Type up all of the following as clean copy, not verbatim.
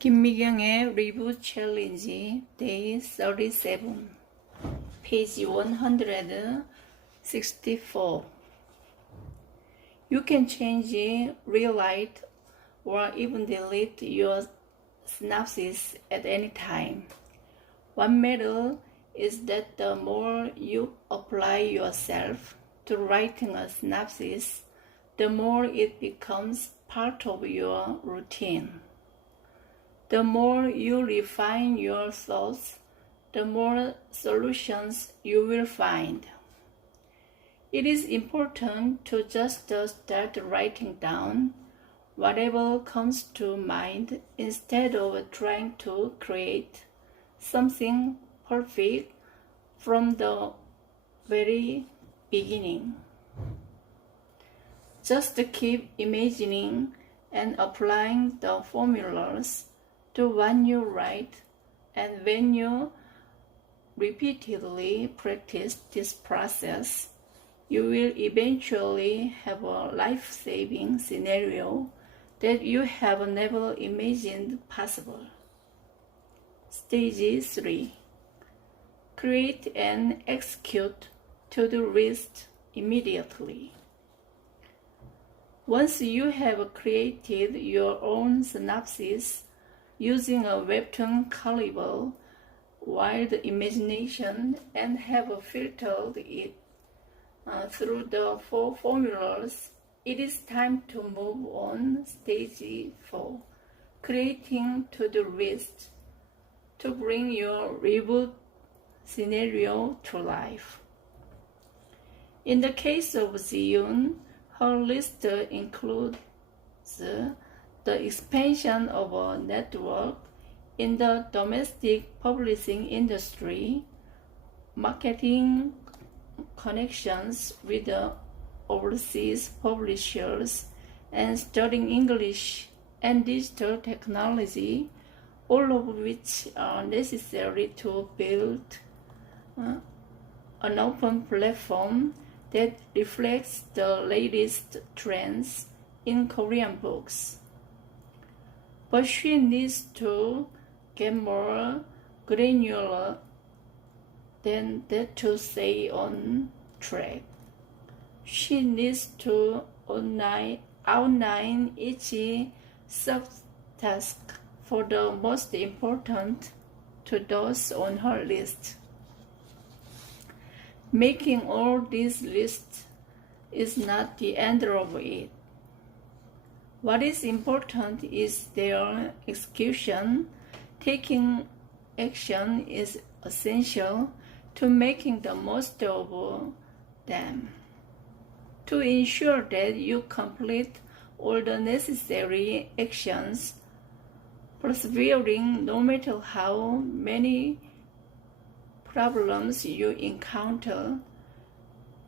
김미경의 리뷰 챌린지 데이 37 페이지 164 You can change, rewrite, or even delete your synopsis at any time. What matters is that the more you apply yourself to writing a synopsis, the more it becomes part of your routine. The more you refine your thoughts, the more solutions you will find. It is important to just start writing down whatever comes to mind instead of trying to create something perfect from the very beginning. Just keep imagining and applying the formulas to what you write, and when you repeatedly practice this process, you will eventually have a life-saving scenario that you have never imagined possible. Stage 3. Create and execute to-do list immediately. Once you have created your own synopsis using a webtoon caliber wild imagination and have filtered it through the 4 formulas, it is time to move on stage 4, creating to-do list to bring your reboot scenario to life. In the case of Ziyun, her list includes the expansion of a network in the domestic publishing industry, marketing connections with the overseas publishers, and studying English and digital technology, all of which are necessary to build an open platform that reflects the latest trends in Korean books. But she needs to get more granular than that to stay on track. She needs to outline each subtask for the most important to those on her list. Making all these lists is not the end of it. What is important is their execution. Taking action is essential to making the most of them. To ensure that you complete all the necessary actions, persevering no matter how many problems you encounter,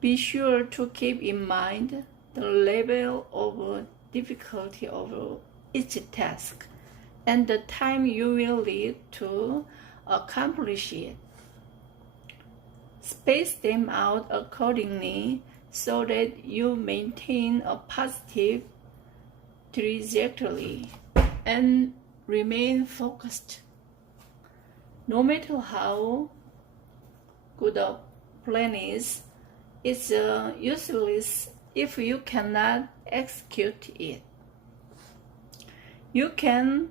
be sure to keep in mind the level of difficulty of each task and the time you will need to accomplish it. Space them out accordingly so that you maintain a positive trajectory and remain focused. No matter how good a plan is, it's useless if you cannot execute it. You can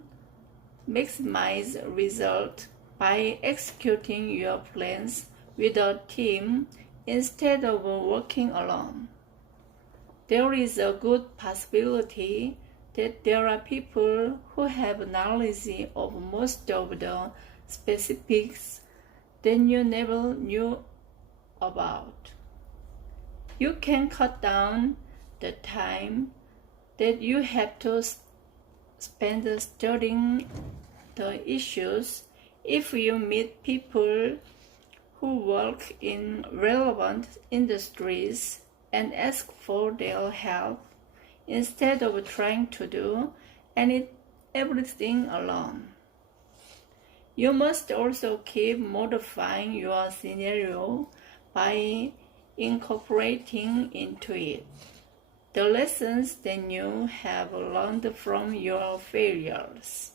maximize result by executing your plans with a team instead of working alone. There is a good possibility that there are people who have knowledge of most of the specifics that you never knew about. You can cut down the time that you have to spend studying the issues if you meet people who work in relevant industries and ask for their help instead of trying to do everything alone. You must also keep modifying your scenario by incorporating into it the lessons that you have learned from your failures.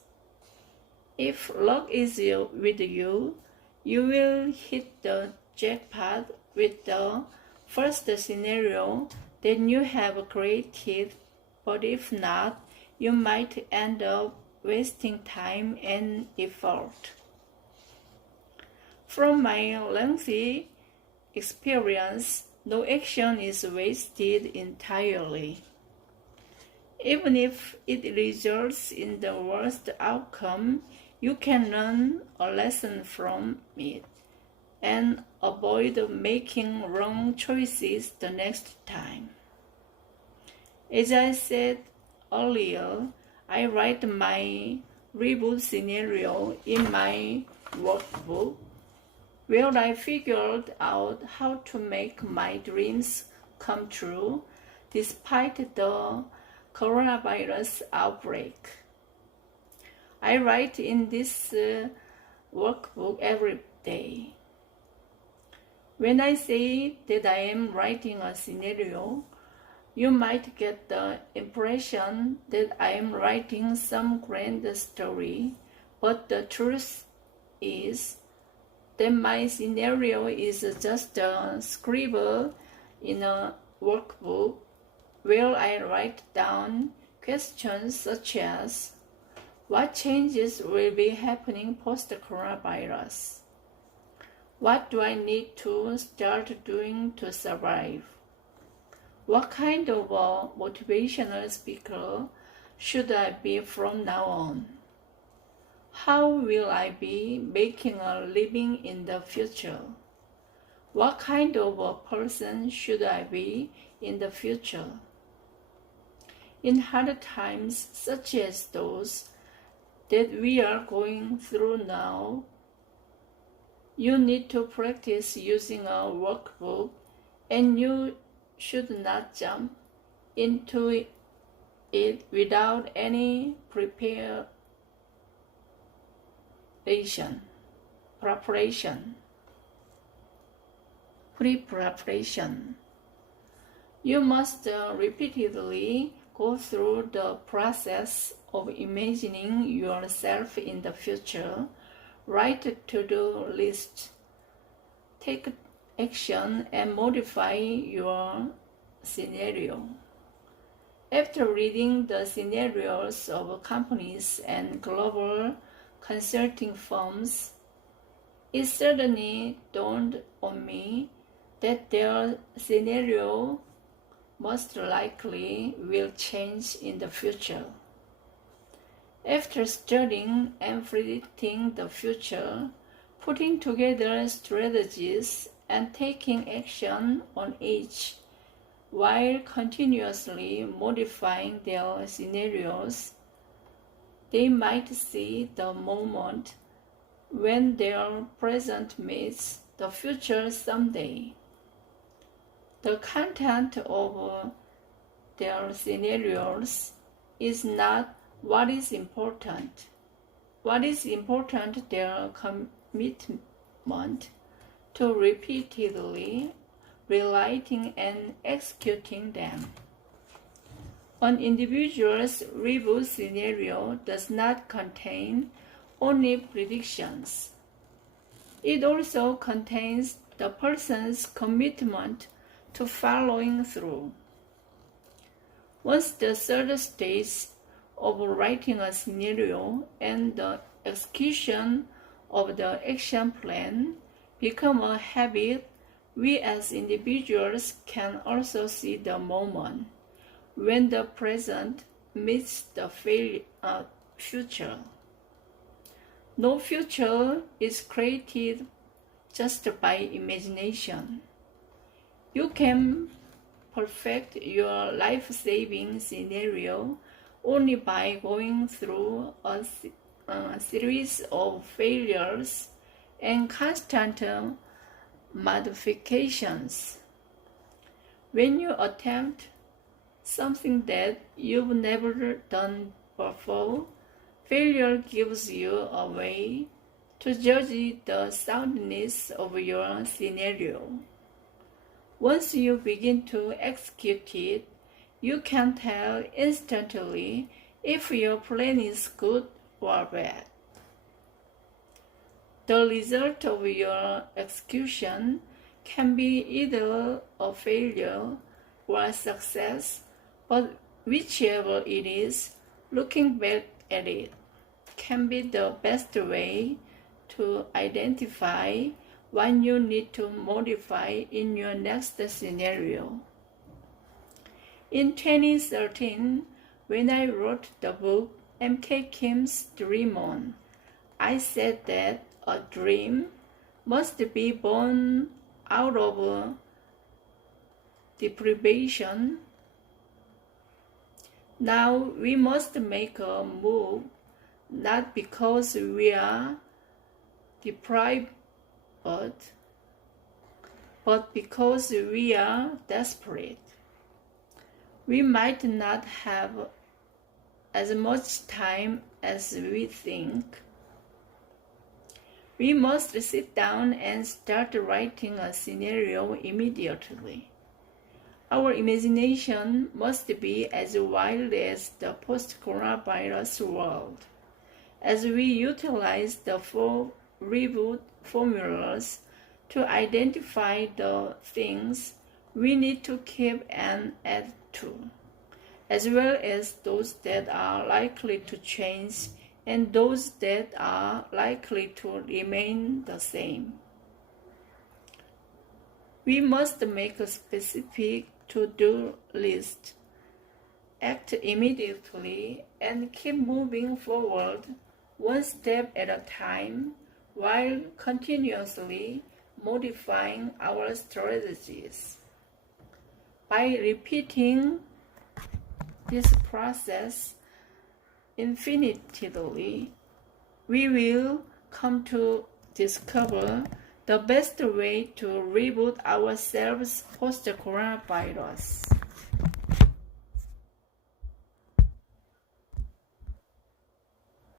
If luck is with you, you will hit the jackpot with the first scenario that you have created, but if not, you might end up wasting time and effort. From my lengthy experience, no action is wasted entirely. Even if it results in the worst outcome, you can learn a lesson from it and avoid making wrong choices the next time. As I said earlier, I write my reboot scenario in my workbook, where I figured out how to make my dreams come true despite the coronavirus outbreak. I write in this workbook every day. When I say that I am writing a scenario, you might get the impression that I am writing some grand story, but the truth is that my scenario is just a scribble in a workbook where I write down questions such as, what changes will be happening post-coronavirus? What do I need to start doing to survive? What kind of a motivational speaker should I be from now on? How will I be making a living in the future? What kind of a person should I be in the future? In hard times such as those that we are going through now, you need to practice using a workbook, and you should not jump into it without any preparation. You must repeatedly go through the process of imagining yourself in the future, write a to-do list, take action, and modify your scenario. After reading the scenarios of companies and global consulting firms, it suddenly dawned on me that their scenario most likely will change in the future. After studying and predicting the future, putting together strategies and taking action on each, while continuously modifying their scenarios, they might see the moment when their present meets the future someday. The content of their scenarios is not what is important. What is important, their commitment to repeatedly rewriting and executing them. An individual's reboot scenario does not contain only predictions. It also contains the person's commitment to following through. Once the third stage of writing a scenario and the execution of the action plan become a habit, we as individuals can also see the moment when the present meets the future. No future is created just by imagination. You can perfect your life-saving scenario only by going through a series of failures and constant modifications. When you attempt something that you've never done before, failure gives you a way to judge the soundness of your scenario. Once you begin to execute it, you can tell instantly if your plan is good or bad. The result of your execution can be either a failure or a success, but whichever it is, looking back at it can be the best way to identify what you need to modify in your next scenario. In 2013, when I wrote the book M.K. Kim's Dream On, I said that a dream must be born out of deprivation. Now we must make a move, not because we are deprived, but because we are desperate. We might not have as much time as we think. We must sit down and start writing a scenario immediately. Our imagination must be as wild as the post-coronavirus world. As we utilize the 4 reboot formulas to identify the things we need to keep and add to, as well as those that are likely to change and those that are likely to remain the same. We must make a specific to-do list, act immediately, and keep moving forward one step at a time while continuously modifying our strategies. By repeating this process infinitely, we will come to discover the best way to reboot ourselves post-coronavirus.